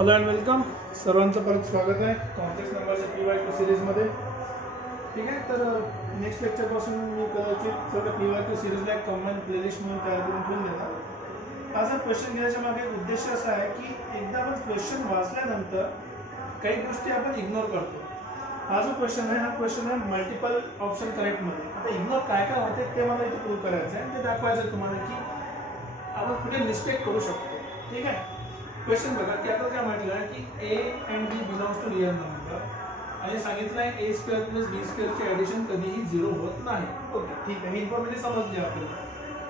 Hello and welcome. सर्वांचं परत स्वागत आहे कॉम्प्लेक्स नंबरच्या PYQ सिरीजमध्ये. ठीक आहे, तर नेक्स्ट लेक्चरपासून मी कदाचित सगळं PYQ सिरीजला एक कॉमन प्लेलिस्ट म्हणून तयार करून ठेवून देणार. आज हा क्वेश्चन घेण्याच्या मागे उद्देश असा आहे की एकदा आपण क्वेश्चन वाचल्यानंतर काही गोष्टी आपण इग्नोर करतो. हा जो क्वेश्चन आहे, हा क्वेश्चन आहे मल्टिपल ऑप्शन करेक्टमध्ये. आता इग्नोर काय काय होते ते मला इथे प्रूव्ह करायचं आहे, ते दाखवायचं आहे तुम्हाला की आपण कुठे मिस्टेक करू शकतो. ठीक आहे, क्वेश्चन बघा की आपण काय म्हटलं आहे की A and B belongs to real number आणि सांगितलं आहे A² + B² चे ॲडिशन कधीही 0 होत नाही. ओके, ठीक आहे, ही इन्फॉर्मेशन समजली आपल्याला.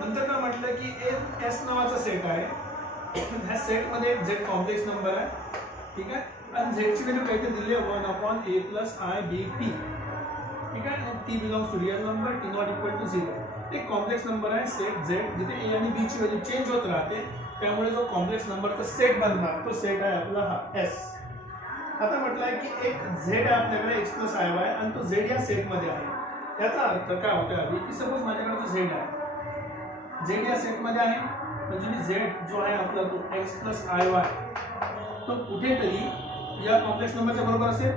नंतर काय म्हटलं की S नावाचा सेट आहे, ह्या सेटमध्ये Z कॉम्प्लेक्स नंबर आहे. ठीक आहे, आणि Z ची व्हॅल्यू काहीतरी दिली आहे 1/A + IBT. ठीक आहे, T belongs to real number, T not equal to 0. एक कॉम्प्लेक्स नंबर आहे सेट Z, जिथे A आणि B ची व्हॅल्यू चेंज होत राहते. त्यामुळे जो कॉम्प्लेक्स नंबरचा सेट बनणार तो सेट आहे आपला हा S. आता म्हटलं आहे की एक Z आहे आपल्याकडे X + IY आणि तो Z या सेटमध्ये आहे. याचा अर्थ काय होतोय आधी की सपोज माझ्याकडे जो Z आहे, Z या सेटमध्ये आहे, म्हणजे मी Z जो आहे आपला तो X + IY तो कुठेतरी या कॉम्प्लेक्स नंबरच्या बरोबर असेल,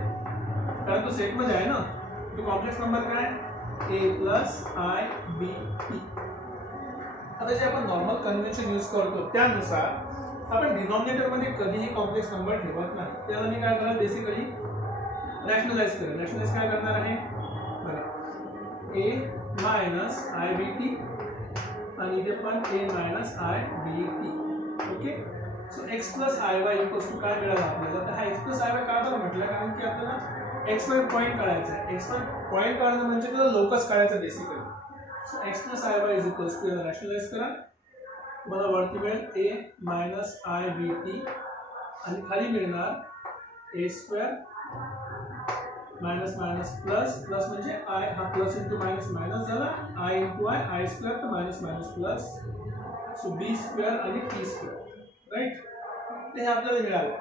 कारण तो सेटमध्ये आहे ना. तो कॉम्प्लेक्स नंबर काय A + IBT. आता जे आपण नॉर्मल कन्व्हेन्शन यूज करतो त्यानुसार आपण डिनॉमिनेटर मध्ये कधीही कॉम्प्लेक्स नंबर ठेवत नाही. त्याला मी काय करणार, बेसिकली रॅशनलाइज करेन. रॅशनलाइज काय करणार आहे बघा, A - IBT आणि इथे पण A - IBT. Okay, so X + IY equals to काय मिळालं आपल्याला, तर हा X + IY का बरं म्हटलं, कारण की आपल्याला XY पॉईंट काढायचा आहे. XY पॉईंट काढणं म्हणजे त्याला लोकस काढायचं basically. So X + IY is equals to rationalise करा, तुम्हाला वरती मिळेल A - IBT आणि खाली मिळणार A² प्लस प्लस म्हणजे I हा प्लस इंटू मायनस मायनस झाला, I इंटू I स्क्वेअर तर minus minus plus, so B² आणि T². राईट, ते आपल्याला मिळालं.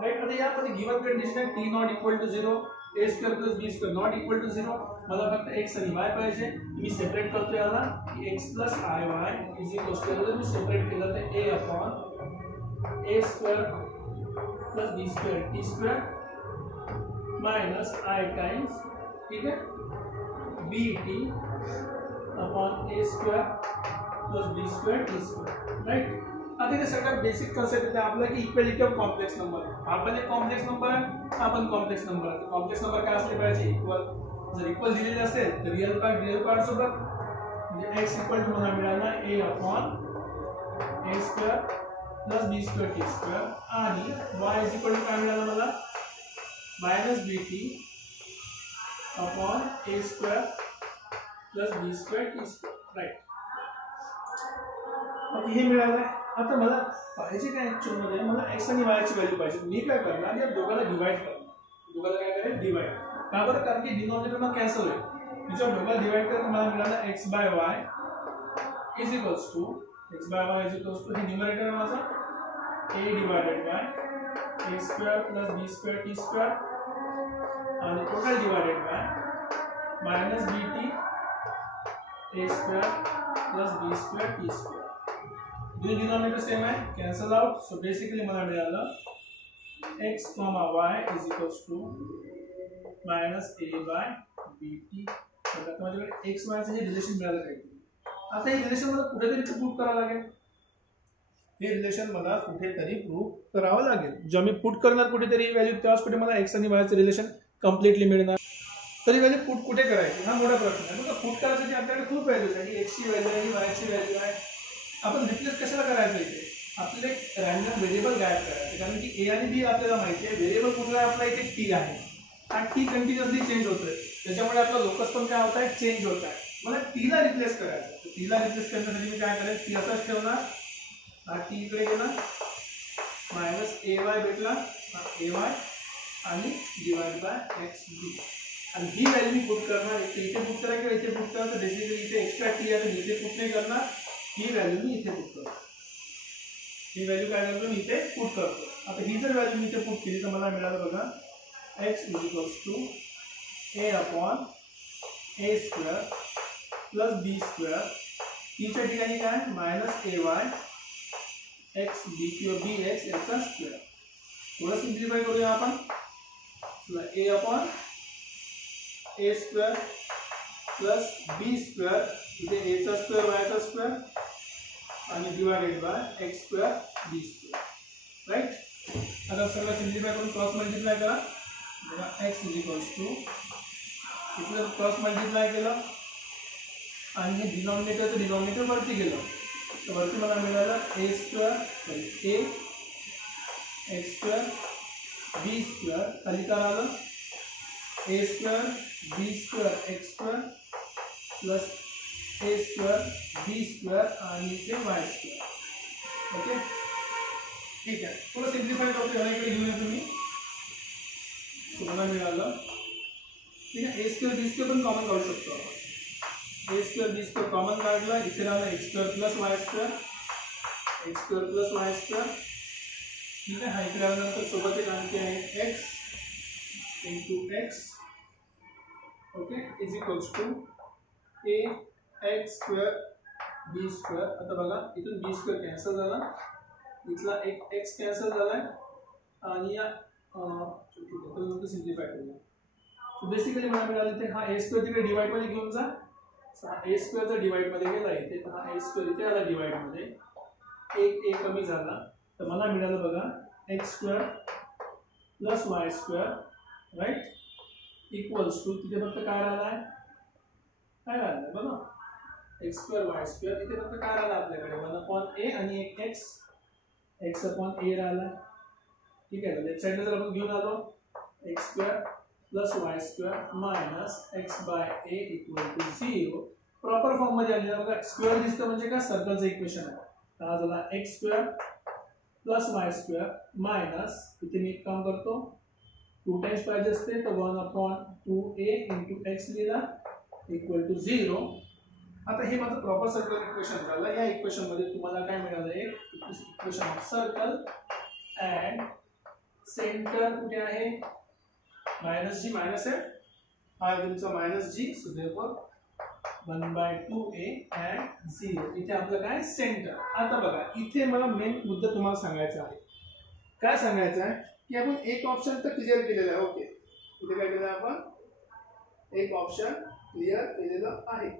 राईट, आता यामध्ये गिवन कंडिशन आहे T not equal to 0, A² + B² not equal to 0. मला फक्त X आणि Y पाहिजे. मी सेपरेट करतो याला की X + IY is equal to, जर मी सेपरेट केलं तर A/A² + B² T² minus I times, ठीक आहे, BT upon A² + B² T². Right, आता हे सगळ्यात बेसिक कन्सेप्ट आहे आपला की इक्वॅलिटी ऑफ कॉम्प्लेक्स नंबर. आपण एक कॉम्प्लेक्स नंबर आहे, आपण कॉम्प्लेक्स नंबर आहे. कॉम्प्लेक्स नंबर काय असले पाहिजे, इक्वल. जर इक्वल दिलेले असेल तर रियल पार्ट सोबत, म्हणजे X इक्वल टू मला मिळाला A upon A² + B² T² आणि Y इज इक्वल टू काय मिळालं मला, -BT upon A² + B² T². Right, okay, हे मिळालं. आता मला पाहिजे काय ऍक्च्युअल मध्ये, मला X आणि Y ची व्हॅल्यू पाहिजे. मी काय करणार, या दोघांना डिवाइड करणार. दोघांना काय करेल, डिवाइड. का बरं, कारण की डिनॉमिनेटर मग कॅन्सल होईल. मी जर दोघांना डिवाइड करत मला मिळालं X/Y इज इक्वल्स टू हे न्यूमरेटर आहे माझा A/Y A² + B² T² आणि total divided by -BT A² + B² T². दोन्ही डिनॉमिनेटर सेम आहे, कॅन्सल आउट. सो बेसिकली मला मिळालं X, Y is equals to -A/BT. आता माझ्याकडे X, Y चं हे रिलेशन मिळालं काहीतरी. आता हे रिलेशन मला कुठेतरी प्रूव्ह करावं लागेल. हे रिलेशन मला कुठेतरी प्रूव्ह करावं लागेल. जेव्हा मी पुट करणार कुठेतरी व्हॅल्यू, तेव्हाच कुठे मला X आणि Y चं रिलेशन कम्प्लिटली मिळणार. तरी व्हॅल्यू पुट कुठे करायची हा मोठा प्रश्न आहे. बघा, पुट करायसाठी आपल्याकडे खूप व्हॅल्यूज आहे. X ची व्हॅल्यू आहे, Y ची व्हॅल्यू आहे. आपण रिप्लेस कशाला करायचं, इथे आपल्याला एक रॅन्डम व्हेरिएबल गायब करायचं, कारण की A आणि B आपल्याला माहिती आहे. व्हेरिएबल कुठला आपला इथे T आहे आणि T कंटिन्युअसली चेंज होतोय, त्याच्यामुळे आपला लोकस पण काय होत आहे, चेंज होत आहे. मला T ला रिप्लेस करायचं. तर T ला रिप्लेस करण्यासाठी मी काय करेल, T असाच ठेवणार, हा T इकडे गेला, -AY भेटला, AY आणि डिवाइड बाय XB. आणि ही व्हॅल्यू मी पुट करणार. इथे पुट करा किंवा इथे पुट करा, तर बेसिकली इथे एक्स्ट्रा T आहे, तर इथे पुट नाही करणार. ही व्हॅल्यू मी इथे पुट करतो. ही व्हॅल्यू काय करतो, मी इथे पुट करतो. आता ही जर व्हॅल्यू मी इथे पुट केली तर मला मिळालं बघा X is equals to A upon A² + B². टीच्या ठिकाणी काय -AY एक्स बी किंवा बी एक्स याचा स्क्वेअर. थोडं सिम्प्लिफाय करूया आपण. A upon A square plus B square, इथे एचा स्क्वेअर वायचा स्क्वेअर आणि divided by X square B square. Right. आता सगळं सिम्प्लिफाय करून क्रॉस मल्टिप्लाय करा. बघा एक्स इज इक्वल्स टू, इथे क्रॉस मल्टिप्लाय केलं आणि हे डिनॉमिनेटरचं डिनॉमिनेटर वरती गेलं तर वरती मला मिळालं ए स्क्वेअर ए एक्स स्क्वेअर बी स्क्वेअर, खाली काय आलं ए square B square X square plus ए स्क्वेअर बी स्क्वेअर आणि इथे वाय स्क्वेअर. ओके ठीक आहे. थोडं सिम्प्लिफाय करतो, याला इकडे घेऊन या तुम्ही. तुम्हाला मिळालं ठीक आहे. ए स्क्वेअर बी स्क्वेअर पण कॉमन काढू शकतो आपण. A square B square common काढला, इथे राहिला X square plus Y square, X square plus Y square. ठीक आहे. हा इकडे आल्यानंतर सोबत एक आणखी आहे X into X. Okay is equals to A X square B square. आता बघा इथून बी स्क्वेअर कॅन्सल झाला, इथला एक एक्स कॅन्सल झालाय आणि या सिम्प्लिफाय करूया. बेसिकली मला मिळालं ते हा ए स्क्वेअर तिकडे डिवाइड मध्ये घेऊन जा. हा ए स्क्वेअर जर डिवाइड मध्ये गेला इथे, तर हा ए स्क्वेअर इथे आला डिवाइड मध्ये, एक ए कमी झाला तर मला मिळालं बघा X square plus Y square right equals to, तिथे फक्त काय राहिलाय बघा एक्स स्क्वेअर वाय स्क्वेअर. इथे फक्त काय राहिला आपल्याकडे 1 अपॉन ए आणि एक एक्स एक्स अपॉन ए राहिला. ठीक आहे. लेफ्ट साइडला जर आपण घेऊन आलो X square plus Y square minus X by A equal to 0. Proper form मध्ये आलेला बघा. स्क्वेअर दिसतं म्हणजे काय सर्कलचं इक्वेशन आहे. तर हा झाला x square plus Y square minus, इथे मी एक काम करतो 2 टाइम्स पाहिजे असते तर 1 अपॉन 2a इंटू एक्स लिहिला इक्वल टू 0. आता हे माझं प्रॉपर सर्कल इक्वेशन झालं. या इक्वेशन मध्ये तुम्हाला काय मिळालं, एक equation of circle and centre कुठे आहे मायनस जी मायनस आहे, हा तुमचा minus G. So therefore 1/2a and 0. इथे आपलं काय सेंटर. आता बघा इथे मला मेन मुद्दा तुम्हाला सांगायचा आहे. काय सांगायचं आहे की आपण एक ऑप्शन तर क्लिअर केलेला आहे. ओके इथे काय केलं आपण, एक ऑप्शन क्लिअर केलेलं आहे.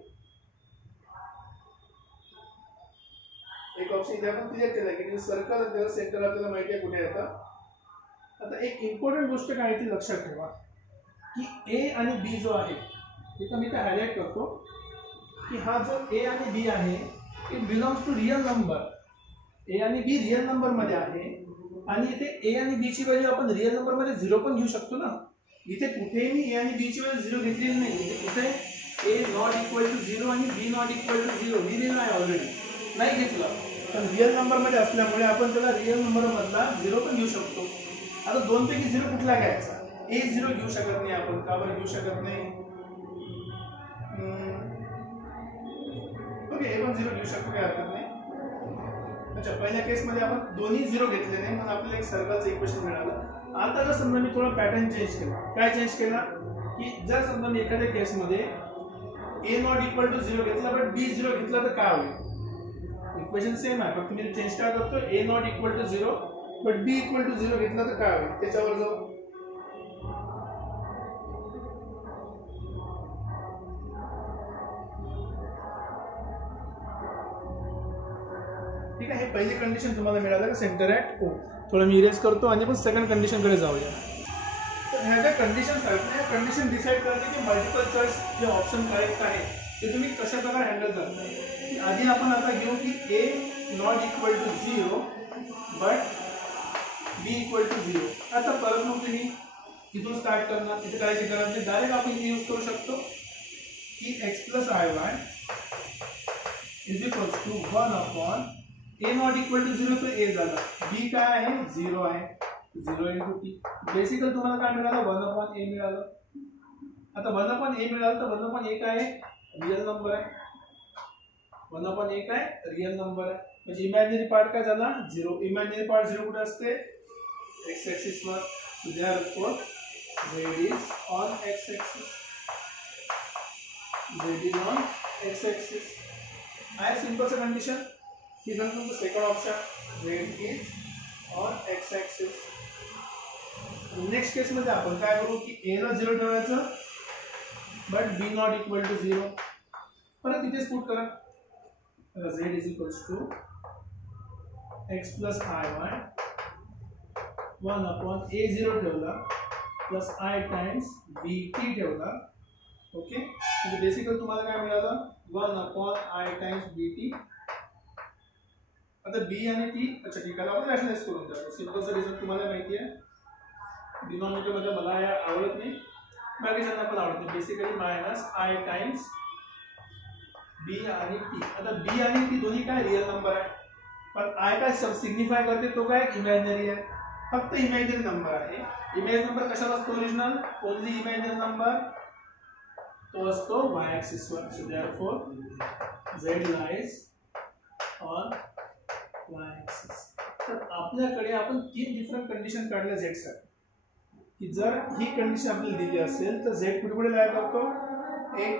एक ऑप्शन इथे आपण क्लिअर केलं आहे की सर्कल त्याचं सेंटर आपल्याला माहिती आहे कुठे येतं. आता एक इम्पॉर्टंट गोष्ट काय ती लक्षात ठेवा की ए आणि बी जो आहे, इथं मी ते हायलाइट करतो की हा जो ए आणि बी आहे it belongs to real number. A आणि बी रियल नंबर मध्ये आहे आणि इथे ए आणि बी ची व्हॅल्यू आपण रियल नंबर मध्ये 0 पण घेऊ शकतो ना. इथे कुठेही मी ए आणि बी ची व्हॅल्यू 0 घेतलेली नाही. इथे ए नॉट इक्वल टू 0 आणि बी नॉट इक्वल टू 0 लिहिलेलं आहे ऑलरेडी, नाही घेतलं. पण रियल नंबर मध्ये असल्यामुळे आपण त्याला रियल नंबर मधला 0 पण घेऊ शकतो. आता 2 पैकी 0 कुठला घ्यायचा, ए 0 घेऊ शकत नाही आपण. का बरं घेऊ शकत नाही, ओके ए पण 0 घेऊ शकतो, काही हरकत नाही. अच्छा पहिल्या केस मध्ये आपण दोन्ही 0 घेतले नाही म्हणून आपल्याला एक सर्कलचं इक्वेशन मिळालं. आता जर समजा मी थोडा पॅटर्न चेंज केला, काय चेंज केला की जर समजा मी एखाद्या केस मध्ये ए नॉट इक्वल टू 0 घेतला बट बी 0 घेतला तर काय होईल. इक्वेशन सेम आहे, फक्त मी चेंज काय करतो, A not equal to 0 but B equal to 0 घेतला तर काय होईल त्याच्यावर जाऊ. ठीक आहे. हे पहिली कंडिशन तुम्हाला मिळालं का सेंटर ॲट ओ. थोडं मी इरेज करतो आणि आपण सेकंड कंडिशन कडे जाऊया. तर ह्या ज्या कंडिशन्स आहेत ना, या कंडिशन डिसाईड करते की मल्टिपल चॉईस जे ऑप्शन करेक्ट आहे ते तुम्ही कशा प्रकारे हँडल करता. आधी आपण आता घेऊ की A not equal to 0 but B equal to 0. आता परत मग तुम्ही इथून स्टार्ट करणार, इथे करायची गरज नाही. डायरेक्ट आपण इथे यूज करू शकतो की X plus I Y is equals to 1 upon A not equal to 0 तर ए झाला, बी काय आहे 0 आहे, 0 इंटू टी. बेसिकली तुम्हाला काय मिळालं 1 अपॉन ए मिळालं. आता 1 अपॉन ए मिळालं तर 1 अपॉन ए काय आहे रियल नंबर आहे. 1 अपॉन ए काय रियल नंबर आहे म्हणजे इमॅजिनरी पार्ट काय झाला 0. इमॅजिनरी पार्ट 0 कुठे असते एक्स ॲक्सिस वर. So therefore z is on X axis, z is on X axis. आहे सिंपल सा कंडिशन. ही झालं तुमचं second option. z is on x axis. Next case मध्ये आपण काय करू की a ला 0 ठेवायचं but b not equal to 0. परत इथेच पुट करा. z is equals to x plus iy 1 upon a0 ठेवला प्लस i टाइम्स bt ठेवला. ओके, म्हणजे बेसिकली तुम्हाला काय मिळालं 1 upon i टाइम्स bt. आता b आणि t अच्छा ठीक आहे, आपण रॅशनलाइज करून टाकू. सिंपल रिझल्ट तुम्हाला माहिती आहे. डिनॉमिनेटर मध्ये मला या आवडत नाही, बाकीच्यांना पण आवडत नाही. Basically minus i times b आणि t. आता b आणि t दोन्ही काय रियल नंबर आहे, पण i काय सिग्निफाय करते तो काय इमॅजिनरी आहे. फक्त इमॅजिनरी नंबर आहे. इमॅजिनरी नंबर कशाला असतो ओरिजिनल, ओनली इमॅजिनरी नंबर तो असतो y ऍक्सिस वर. So therefore z lies on y axis. तर आपल्याकडे आपण तीन डिफरंट कंडिशन काढल्या z साठी की जर ही कंडिशन आपल्याला दिली असेल तर z कुठे कुठे लाय करतो, एक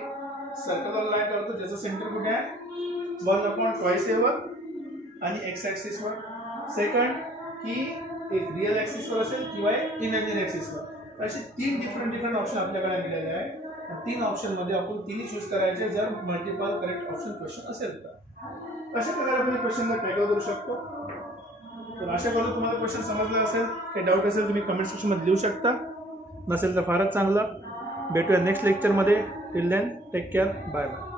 सर्कलवर लाय करतो ज्याचं सेंटर कुठे आहे 1 अपॉन ट्वाइस a वर आणि x ऍक्सिस वर. सेकंड की एक रियल ऍक्सिस वर असेल किंवा एक इमॅजिनरी ऍक्सिस वर. असे तीन डिफरंट ऑप्शन आपल्याकडे मिळाले आहे. तीन ऑप्शन मध्ये आपण तिन्ही चूज करायचे जर मल्टिपल करेक्ट ऑप्शन क्वेश्चन असेल तर. अशा प्रकारे आपण क्वेश्चनला टॅकल करू शकतो. तर आशा करू तुम्हाला क्वेश्चन समजला असेल. काही डाऊट असेल तुम्ही कमेंट सेक्शन मध्ये लिहू शकता. नसेल तर फारच चांगलं. भेटूया नेक्स्ट लेक्चर मध्ये. Till then take care. Bye bye.